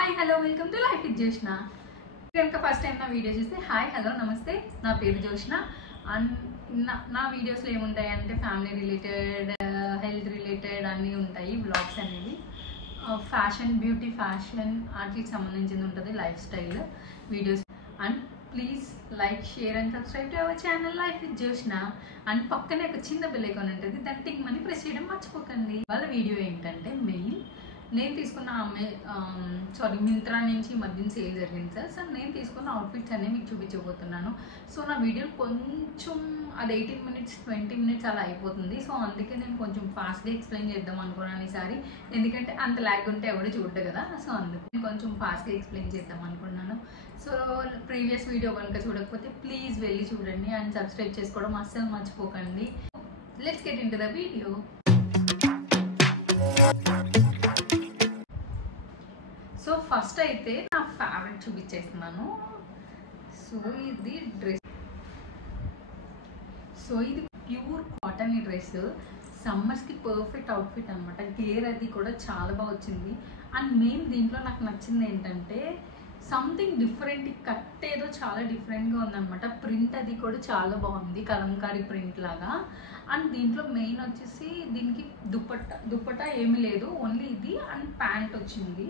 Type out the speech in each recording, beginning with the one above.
Hi hello welcome to life with Joshna. కనుక first time నా video చూస్తే హాయ్ హలో నమస్తే, నా పేరు జోష్న. అండ్ నా వీడియోస్లో ఏముంటాయి అంటే ఫ్యామిలీ రిలేటెడ్, హెల్త్ రిలేటెడ్ అన్నీ ఉంటాయి. బ్లాగ్స్ అనేవి ఫ్యాషన్, బ్యూటీ, ఫ్యాషన్ వాటికి సంబంధించింది ఉంటుంది, life style videos. And please like, share and subscribe to our channel life with Joshna. And పక్కనే ఒక చిన్న బెల్ ఐకాన్ ఉంటుంది, దాన్ని టిక్ మనీ ప్రెస్ చేయడం మర్చిపోకండి. వాళ్ళ వీడియో ఏంటంటే మెయిన్ నేను తీసుకున్న మింత్రా నుంచి మధ్యన సేల్ జరిగింది సార్. సో నేను తీసుకున్న అవుట్ఫిట్స్ అన్నీ మీకు చూపించబోతున్నాను. సో నా వీడియో కొంచెం అది 18 minutes 20 minutes అలా అయిపోతుంది. సో అందుకే నేను కొంచెం ఫాస్ట్గా ఎక్స్ప్లెయిన్ చేద్దాం అనుకున్నాను ఈసారి, ఎందుకంటే అంత ల్యాగ్ ఉంటే ఎవరు చూడదు కదా. సో అందుకే నేను కొంచెం ఫాస్ట్గా ఎక్స్ప్లెయిన్ చేద్దాం అనుకున్నాను. సో ప్రీవియస్ వీడియో కనుక చూడకపోతే ప్లీజ్ వెళ్ళి చూడండి అండ్ సబ్స్క్రైబ్ చేసుకోవడం అస్సలు మర్చిపోకండి. Let's get in to the video. So first అయితే నా ఫేవరెట్ చూపించేస్తున్నాను. సో ఇది డ్రెస్, సో ఇది ప్యూర్ కాటన్ ఈ డ్రెస్. సమ్మర్స్కి పర్ఫెక్ట్ అవుట్ఫిట్ అనమాట. గేర్ అది కూడా చాలా బాగా వచ్చింది. అండ్ మెయిన్ దీంట్లో నాకు నచ్చింది ఏంటంటే సంథింగ్ డిఫరెంట్, కట్ ఏదో చాలా డిఫరెంట్గా ఉందన్నమాట. ప్రింట్ అది కూడా చాలా బాగుంది, కలంకారీ ప్రింట్ లాగా. అండ్ దీంట్లో మెయిన్ వచ్చేసి దీనికి దుప్పట్టా ఏమీ లేదు, ఓన్లీ ఇది అండ్ ప్యాంట్ వచ్చింది.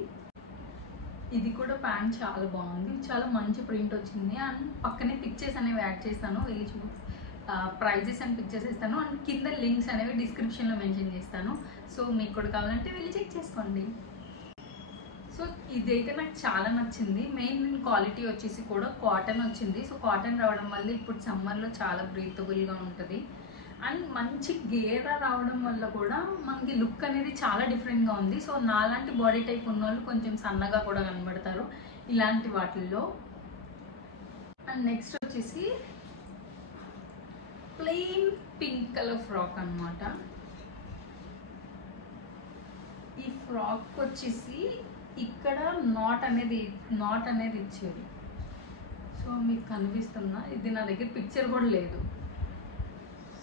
ఇది కూడా ప్యాంట్ చాలా బాగుంది, చాలా మంచి ప్రింట్ వచ్చింది. అండ్ పక్కనే పిక్చర్స్ అనేవి యాడ్ చేస్తాను, వెళ్ళి ప్రైజెస్ అండ్ పిక్చర్స్ ఇస్తాను. అండ్ కింద లింక్స్ అనేవి డిస్క్రిప్షన్లో మెన్షన్ చేస్తాను. సో మీకు కూడా కావాలంటే వెళ్ళి చెక్ చేసుకోండి. సో ఇదైతే నాకు చాలా నచ్చింది. మెయిన్ క్వాలిటీ వచ్చేసి కూడా కాటన్ వచ్చింది. సో కాటన్ రావడం వల్ల ఇప్పుడు సమ్మర్లో చాలా బ్రీతబుల్గా ఉంటుంది. అండ్ మంచి గేరా రావడం వల్ల కూడా మనకి లుక్ అనేది చాలా డిఫరెంట్గా ఉంది. సో నాలాంటి బాడీ టైప్ ఉన్న వాళ్ళు కొంచెం సన్నగా కూడా కనబడతారు ఇలాంటి వాటిల్లో. అండ్ నెక్స్ట్ వచ్చేసి ప్లెయిన్ పింక్ కలర్ ఫ్రాక్ అనమాట. ఈ ఫ్రాక్ వచ్చేసి ఇక్కడ నాట్ అనేది ఇచ్చేది. సో మీకు కనిపిస్తున్నా, ఇది నా దగ్గర పిక్చర్ కూడా లేదు.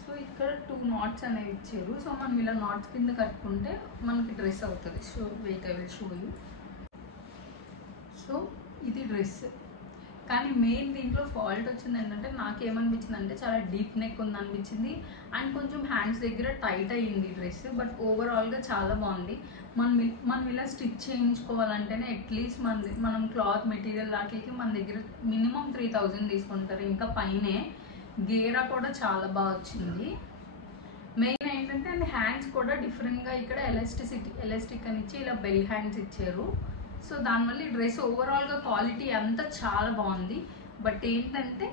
సో ఇక్కడ 2 knots అనేవి ఇచ్చారు. సో మనం ఇలా నాట్స్ కింద కట్టుకుంటే మనకి డ్రెస్ అవుతుంది. So wait I will show you. So ఇది డ్రెస్, కానీ మెయిన్ దీంట్లో ఫాల్ట్ వచ్చింది ఏంటంటే నాకేమనిపించింది అంటే చాలా డీప్ నెక్ ఉంది అనిపించింది. అండ్ కొంచెం హ్యాండ్స్ దగ్గర టైట్ అయ్యింది డ్రెస్. బట్ ఓవరాల్గా చాలా బాగుంది. మనం ఇలా స్టిచ్ చేయించుకోవాలంటేనే అట్లీస్ట్ మనం క్లాత్ మెటీరియల్ వాటికి మన దగ్గర మినిమం 3000 తీసుకుంటారు, ఇంకా పైనే. గేరా కూడా చాలా బాగా వచ్చింది. మెయిన్ ఏంటంటే అండ్ హ్యాండ్స్ కూడా డిఫరెంట్గా ఇక్కడ ఎలాస్టిక్ అని ఇచ్చి ఇలా బెల్ హ్యాండ్స్ ఇచ్చారు. సో దానివల్ల ఈ డ్రెస్ ఓవరాల్గా క్వాలిటీ అంతా చాలా బాగుంది. బట్ ఏంటంటే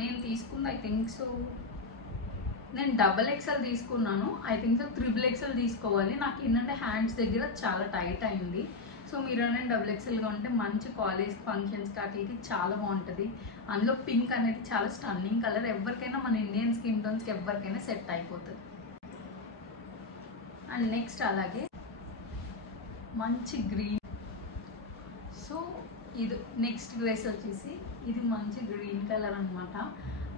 నేను తీసుకుంది ఐ థింక్ సో నేను XXL తీసుకున్నాను, ఐ థింక్ సో XXL తీసుకోవాలి. నాకు ఏంటంటే హ్యాండ్స్ దగ్గర చాలా టైట్ అయింది. సో మీరు అనేది XXLగా ఉంటే మంచి కాలేజ్ ఫంక్షన్స్ వాటికి చాలా బాగుంటుంది. అందులో పింక్ అనేది చాలా స్టన్నింగ్ కలర్, ఎవరికైనా మన ఇండియన్ స్కిన్ టోన్స్కి ఎవరికైనా సెట్ అయిపోతుంది. అండ్ నెక్స్ట్ అలాగే మంచి గ్రీన్. సో ఇది నెక్స్ట్ డ్రెస్ వచ్చేసి ఇది మంచి గ్రీన్ కలర్ అనమాట.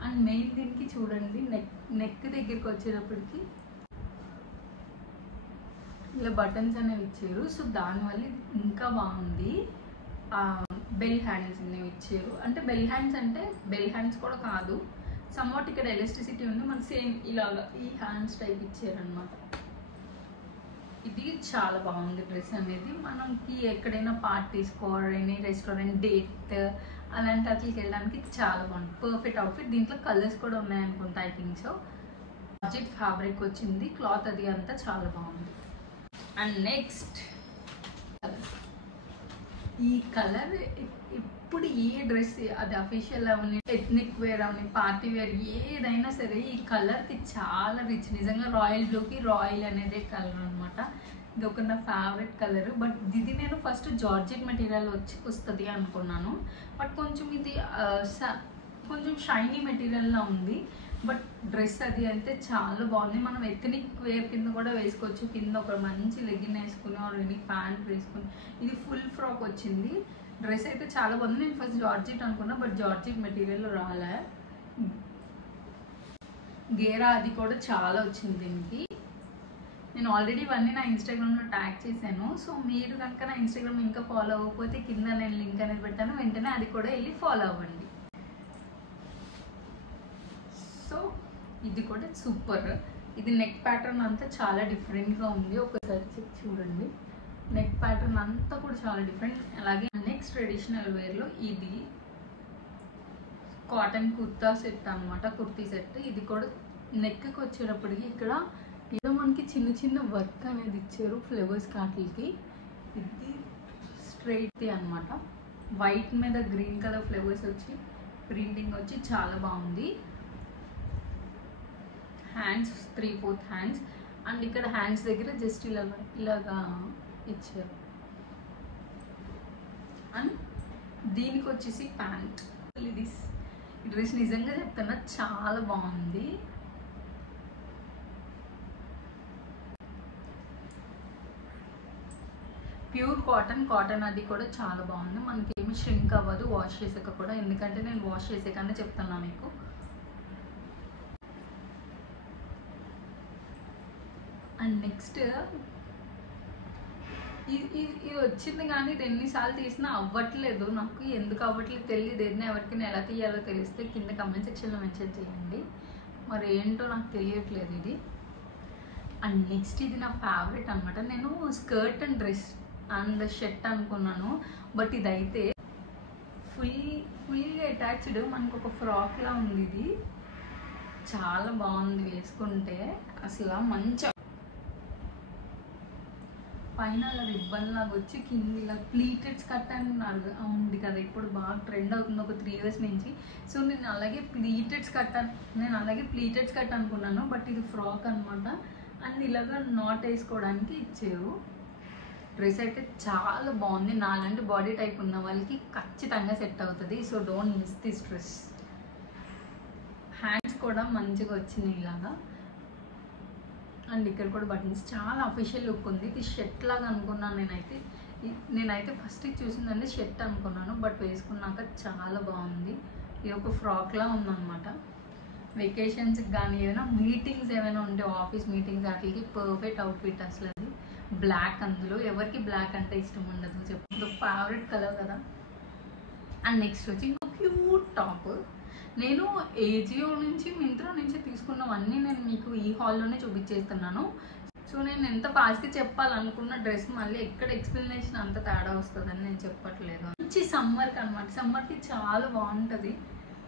అండ్ మెయిన్ దీనికి చూడండి నెక్ దగ్గరికి వచ్చేటప్పటికి ఇలా బటన్స్ అనేవి ఇచ్చారు. సో దానివల్ల ఇంకా బాగుంది. బెల్ హ్యాండ్స్ అనేవి ఇచ్చారు. అంటే బెల్ హ్యాండ్స్ కూడా కాదు, సమ్వాట్ ఇక్కడ ఎలాస్టిసిటీ ఉంది, మనకి సేమ్ ఇలాగా ఈ హ్యాండ్స్ టైప్ ఇచ్చారనమాట. ఇది చాలా బాగుంది డ్రెస్ అనేది. మనకి ఎక్కడైనా పార్టీస్కో, రెస్టారెంట్, డేట్ అలాంటి వాటికి వెళ్ళడానికి చాలా బాగుంది. Perfect outfit. దీంట్లో కలర్స్ కూడా ఉన్నాయనుకుంటా I think so. Georgette fabric వచ్చింది, క్లాత్ అది అంతా చాలా బాగుంది. అండ్ నెక్స్ట్ ఈ కలర్ ఇప్పుడు ఏ డ్రెస్ అది అఫీషియల్ అవని, ఎథ్నిక్ వేర్ అవని, పార్టీ వేర్ ఏదైనా సరే ఈ కలర్కి చాలా రిచ్. నిజంగా రాయల్ బ్లూకి రాయల్ అనేది కలర్ అనమాట. ఇది ఒక నా ఫేవరెట్ కలర్. బట్ ఇది నేను ఫస్ట్ జార్జెట్ మెటీరియల్ వస్తుంది అనుకున్నాను. బట్ కొంచెం ఇది కొంచెం షైనీ మెటీరియల్లా ఉంది. బట్ డ్రెస్ అది అయితే చాలా బాగుంది. మనం ఎథ్నిక్ వేర్ కింద కూడా వేసుకోవచ్చు. కింద ఒక మంచి లెగిన్ వేసుకుని ఆల్రెడీ ప్యాంట్ వేసుకుని ఇది ఫుల్ ఫ్రాక్ వచ్చింది. డ్రెస్ అయితే చాలా బాగుంది. నేను ఫస్ట్ జార్జెట్ అనుకున్నా, బట్ జార్జెట్ మెటీరియల్ రాలే. గేరా అది కూడా చాలా వచ్చింది దీనికి. నేను ఆల్రెడీ ఇవన్నీ నా ఇన్స్టాగ్రామ్లో ట్యాగ్ చేశాను. సో మీరు కనుక నా ఇన్స్టాగ్రామ్ ఇంకా ఫాలో అవ్వకపోతే కింద నేను లింక్ అనేది పెట్టాను, వెంటనే అది కూడా వెళ్ళి ఫాలో అవ్వండి. సో ఇది కూడా సూపర్. ఇది నెక్ ప్యాటర్న్ అంతా చాలా డిఫరెంట్గా ఉంది, ఒకసారి చెక్ చూడండి. నెక్ ప్యాటర్న్ అంతా కూడా చాలా డిఫరెంట్. అలాగే నెక్స్ట్ ట్రెడిషనల్ వేర్లో ఇది కాటన్ కుర్తా సెట్ అనమాట, కుర్తీ సెట్. ఇది కూడా నెక్కి వచ్చేటప్పటికి ఇక్కడ ఏదో మనకి చిన్న చిన్న వర్క్ అనేది ఇచ్చారు ఫ్లవర్స్ కాటిల్కి. ఇది స్ట్రైట్ అనమాట, వైట్ మీద గ్రీన్ కలర్ ఫ్లవర్స్ వచ్చి ప్రింటింగ్ వచ్చి చాలా బాగుంది. హ్యాండ్స్ 3/4 హ్యాండ్స్, అండ్ ఇక్కడ హ్యాండ్స్ దగ్గర జస్ట్ ఇలాగా ఇచ్చారు. అండ్ దీనికి వచ్చేసి ప్యాంట్. ఈ డ్రెస్ నిజంగా చెప్తున్నా చాలా బాగుంది. ప్యూర్ కాటన్ అది కూడా చాలా బాగుంది. మనకి ఏమి ష్రింక్ అవ్వదు వాష్ చేసాక కూడా, ఎందుకంటే నేను వాష్ చేసాకనే చెప్తున్నా మీకు. అండ్ నెక్స్ట్ ఇది వచ్చింది కానీ ఇది ఎన్నిసార్లు తీసినా అవ్వట్లేదు, నాకు ఎందుకు అవ్వట్లేదు తెలియదు. ఏదైనా ఎవరికైనా ఎలా తీయాలో తెలిస్తే కింద కమెంట్ సెక్షన్లో మెన్షన్ చేయండి, మరి ఏంటో నాకు తెలియట్లేదు ఇది. అండ్ నెక్స్ట్ ఇది నా ఫేవరెట్ అనమాట. నేను skirt and dress and shirt అనుకున్నాను, బట్ ఇదైతే ఫుల్గా అటాచ్డ్, మనకు ఒక ఫ్రాక్లా ఉంది. ఇది చాలా బాగుంది వేసుకుంటే, అసలు మంచి పైన అలా రిబ్బన్ లాగా వచ్చి కింద ఇలా ప్లీటెడ్స్ కట్ అని ఉంది కదా, ఇప్పుడు బాగా ట్రెండ్ అవుతుంది ఒక 3 years నుంచి. సో నేను అలాగే ప్లీటెడ్స్ కట్ అనుకున్నాను, బట్ ఇది ఫ్రాక్ అనమాట. అండ్ ఇలాగా నాట్ వేసుకోవడానికి ఇచ్చారు. డ్రెస్ అయితే చాలా బాగుంది, నాలాంటి బాడీ టైప్ ఉన్న వాళ్ళకి ఖచ్చితంగా సెట్ అవుతుంది. So don't miss this dress. Hands కూడా మంచిగా వచ్చినాయి ఇలాగా, అండ్ ఇక్కడ కూడా బటన్స్. చాలా అఫీషియల్ లుక్ ఉంది. ఇది షర్ట్ లాగా అనుకున్నాను నేనైతే ఫస్ట్ చూసిందంటే షర్ట్ అనుకున్నాను, బట్ వేసుకున్నాక చాలా బాగుంది. ఇది ఒక ఫ్రాక్లా ఉందన్నమాట. వెకేషన్స్కి కానీ ఏదైనా మీటింగ్స్ ఏమైనా ఉంటే ఆఫీస్ మీటింగ్స్ వాటికి పర్ఫెక్ట్ అవుట్ఫిట్ అసలు. అది బ్లాక్, అందులో ఎవరికి బ్లాక్ అంటే ఇష్టం ఉండదు చెప్పు, ఫేవరెట్ కలర్ కదా. అండ్ నెక్స్ట్ వచ్చి ఇంకో క్యూట్ టాప్. నేను ఏజియో నుంచి మింత్రా నుంచి తీసుకున్నవన్నీ నేను మీకు ఈ హాల్లోనే చూపించేస్తున్నాను. సో నేను ఎంత ఫాస్ట్గా చెప్పాలనుకున్న డ్రెస్ మళ్ళీ ఎక్కడ ఎక్స్ప్లెనేషన్ అంత తేడా వస్తుందని నేను చెప్పట్లేదు. మంచి సమ్మర్కి అనమాట, సమ్మర్కి చాలా బాగుంటుంది.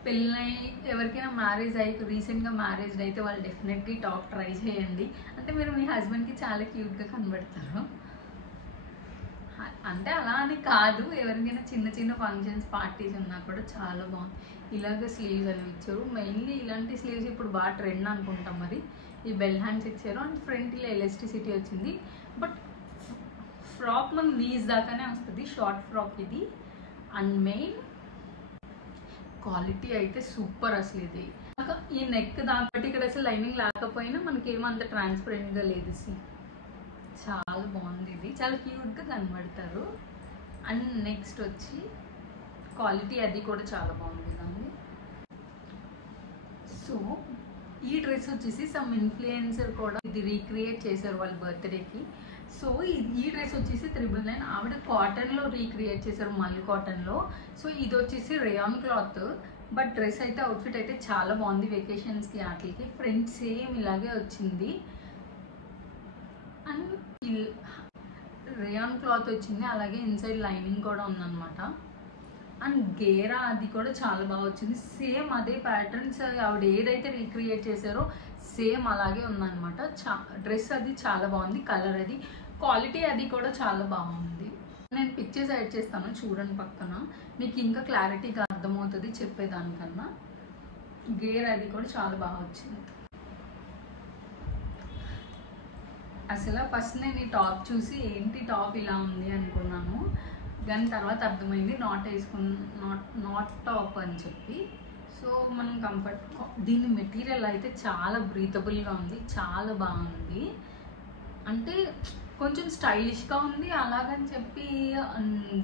పెళ్ళై ఎవరికైనా మ్యారేజ్ అయ్యి రీసెంట్గా మ్యారేజ్ అయితే వాళ్ళు డెఫినెట్లీ టాప్ ట్రై చేయండి. అంటే మీరు మీ హస్బెండ్కి చాలా క్యూట్గా కనబడతారు. అంటే అలా అని కాదు, ఎవరికైనా చిన్న చిన్న ఫంక్షన్స్ పార్టీస్ ఉన్నా కూడా చాలా బాగుంది. ఇలాగ స్లీవ్స్ అనేవి ఇచ్చారు. మెయిన్లీ ఇలాంటి స్లీవ్స్ ఇప్పుడు బాగా ట్రెండ్ అనుకుంటాం. మరి ఈ బెల్ హ్యాండ్స్ ఇచ్చారు, అండ్ ఫ్రంట్ ఇలా ఎలాస్టిసిటీ వచ్చింది. బట్ ఫ్రాక్ మన నీస్ దాకానే వస్తుంది, షార్ట్ ఫ్రాక్ ఇది. అండ్ మెయిన్ క్వాలిటీ అయితే సూపర్ అసలు. ఇది ఈ నెక్ దాటి ఇక్కడ అసలు లైనింగ్ లేకపోయినా మనకి ఏమంత ట్రాన్స్పరెంట్గా లేదు. చాలా బాగుంది, ఇది చాలా క్యూట్గా కనబడతారు. అండ్ నెక్స్ట్ వచ్చి క్వాలిటీ అది కూడా చాలా బాగుంది దాన్ని. సో ఈ డ్రెస్ వచ్చేసి సమ్ ఇన్ఫ్లుయెన్సర్ కూడా ఇది రీక్రియేట్ చేశారు వాళ్ళ బర్త్డేకి. సో ఈ డ్రెస్ వచ్చేసి 999, ఆవిడ కాటన్లో రీక్రియేట్ చేశారు, మల్ కాటన్లో. సో ఇది వచ్చేసి రేయాన్ క్లాత్, బట్ డ్రెస్ అయితే అవుట్ఫిట్ అయితే చాలా బాగుంది. వెకేషన్స్కి వాటికి ఫ్రంట్ సేమ్ ఇలాగే వచ్చింది, అండ్ రేయాన్ క్లాత్ వచ్చింది, అలాగే ఇన్సైడ్ లైనింగ్ కూడా ఉందన్నమాట. అండ్ గేరా అది కూడా చాలా బాగా వచ్చింది, సేమ్ అదే ప్యాటర్న్స్ ఆవిడ ఏదైతే రీక్రియేట్ చేశారో సేమ్ అలాగే ఉందన్నమాట. డ్రెస్ అది చాలా బాగుంది, కలర్ అది, క్వాలిటీ అది కూడా చాలా బాగుంది. నేను పిక్చర్స్ యాడ్ చేస్తాను చూడండి పక్కన, మీకు ఇంకా క్లారిటీగా అర్థమవుతుంది చెప్పేదానికన్నా. గేర్ అది కూడా చాలా బాగా వచ్చింది. అసలు ఫస్ట్ నేను ఈ టాప్ చూసి ఏంటి టాప్ ఇలా ఉంది అనుకున్నాను, కానీ తర్వాత అర్థమైంది నాట్ టాప్ అని చెప్పి. సో మనం కంఫర్ట్, దీని మెటీరియల్ అయితే చాలా బ్రీతబుల్గా ఉంది, చాలా బాగుంది. అంటే కొంచెం స్టైలిష్గా ఉంది, అలాగని చెప్పి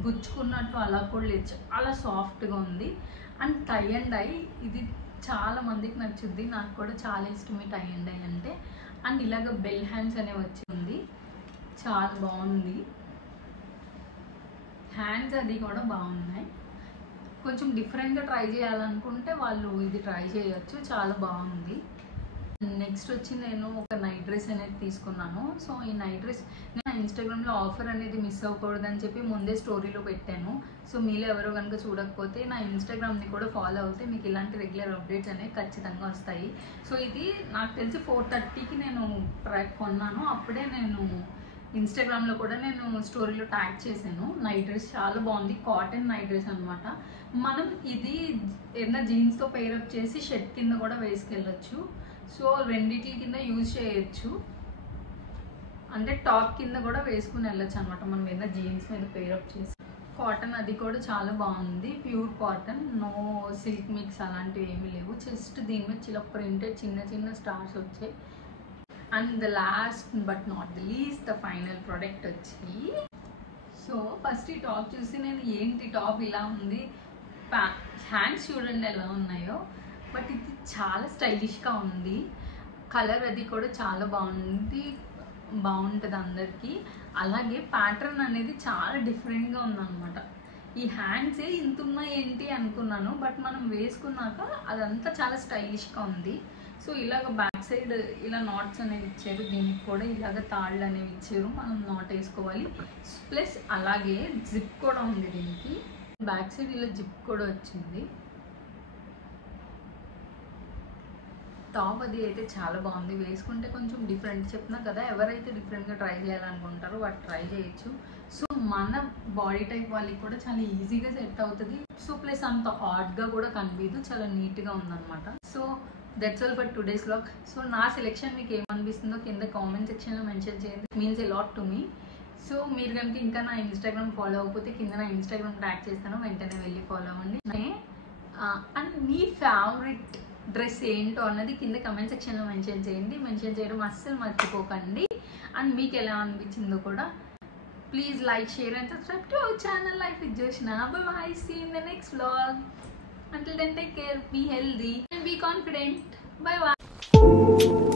గుచ్చుకున్నట్టు అలా కూడా లేదు, చాలా సాఫ్ట్గా ఉంది. అండ్ టై అండ్ డై ఇది చాలా మందికి నచ్చుద్ది, నాకు కూడా చాలా ఇష్టమే టై అండ్ డై అంటే. అండ్ ఇలాగ బెల్ హ్యాండ్స్ అనేవి వచ్చింది, చాలా బాగుంది. హ్యాండ్స్ అది కూడా బాగున్నాయి. కొంచెం డిఫరెంట్గా ట్రై చేయాలనుకుంటే వాళ్ళు ఇది ట్రై చేయొచ్చు, చాలా బాగుంది. నెక్స్ట్ వచ్చి నేను ఒక నైట్ డ్రెస్ అనేది తీసుకున్నాను. సో ఈ నైట్ డ్రెస్ నేను ఇన్స్టాగ్రామ్లో ఆఫర్ అనేది మిస్ అవ్వకూడదని చెప్పి ముందే స్టోరీలో పెట్టాను. సో మీలో ఎవరో కనుక చూడకపోతే నా ఇన్స్టాగ్రామ్ని కూడా ఫాలో అవుతే మీకు ఇలాంటి రెగ్యులర్ అప్డేట్స్ అనేవి ఖచ్చితంగా వస్తాయి. సో ఇది నాకు తెలిసి 4:30కి నేను కొన్నాను. అప్పుడే నేను ఇన్స్టాగ్రామ్లో కూడా నేను స్టోరీలో ట్యాగ్ చేశాను. నైట్ డ్రెస్ చాలా బాగుంది, కాటన్ నైట్ డ్రెస్ అనమాట. మనం ఇది ఏదైనా జీన్స్తో పేరప్ చేసి షర్ట్ కింద కూడా వేసుకెళ్ళచ్చు. సో రెండిటి కింద యూజ్ చేయొచ్చు, అంటే టాప్ కింద కూడా వేసుకుని వెళ్ళొచ్చు అనమాట మనం ఏదైనా జీన్స్ మీద పేరప్ చేసి. కాటన్ అది కూడా చాలా బాగుంది, pure cotton, no silk mix అలాంటివి ఏమీ లేవు. జస్ట్ దీని మీద ఇలా ప్రింటెడ్ చిన్న చిన్న స్టార్స్ వచ్చాయి. And the last but not the least the final product వచ్చి, సో ఫస్ట్ ఈ టాప్ చూసి నేను ఏంటి టాప్ ఇలా ఉంది, హ్యాండ్స్ చూడండి ఎలా ఉన్నాయో, బట్ ఇది చాలా స్టైలిష్గా ఉంది. కలర్ అది కూడా చాలా బాగుంటుంది అందరికీ. అలాగే ప్యాటర్న్ అనేది చాలా డిఫరెంట్గా ఉందన్నమాట. ఈ హ్యాండ్సే ఇంత ఉన్నాయి ఏంటి అనుకున్నాను, బట్ మనం వేసుకున్నాక అదంతా చాలా స్టైలిష్గా ఉంది. సో ఇలాగ బ్యాక్ సైడ్ ఇలా నాట్స్ అనేవి ఇచ్చారు, దీనికి కూడా ఇలాగ తాళ్ళు అనేవి ఇచ్చారు, మనం నాట్ వేసుకోవాలి. ప్లస్ అలాగే జిప్ కూడా ఉంది దీనికి, బ్యాక్ సైడ్ ఇలా జిప్ కూడా వచ్చింది. టాప్ అది అయితే చాలా బాగుంది, వేసుకుంటే కొంచెం డిఫరెంట్. చెప్తున్నా కదా, ఎవరైతే డిఫరెంట్గా ట్రై చేయాలనుకుంటారో వాటి ట్రై చేయొచ్చు. సో మన బాడీ టైప్ వాళ్ళకి కూడా చాలా ఈజీగా సెట్ అవుతుంది. సో ప్లస్ అంత ఆడ్గా కూడా కనిపించదు, చాలా నీట్గా ఉందన్నమాట. So that's all for today's vlog. So నా సెలెక్షన్ మీకు ఏమనిపిస్తుందో కింద కామెంట్ సెక్షన్లో మెన్షన్ చేయండి, means a lot to me. So మీరు కనుక ఇంకా నా ఇన్స్టాగ్రామ్ ఫాలో అవ్వకపోతే కింద నా ఇన్స్టాగ్రామ్ ట్యాగ్ చేస్తాను, వెంటనే వెళ్ళి ఫాలో అవ్వండి. అండ్ మీ ఫేవరెట్ డ్రెస్ ఏంటో అన్నది కింద కమెంట్ సెక్షన్లో మెన్షన్ చేయండి, మెన్షన్ చేయడం అస్సలు మర్చిపోకండి. అండ్ మీకు ఎలా అనిపించిందో కూడా please like, share and subscribe to our channel life with Joshna. Bye, see in the next vlog. Until then, take care, be healthy and be confident. Bye bye.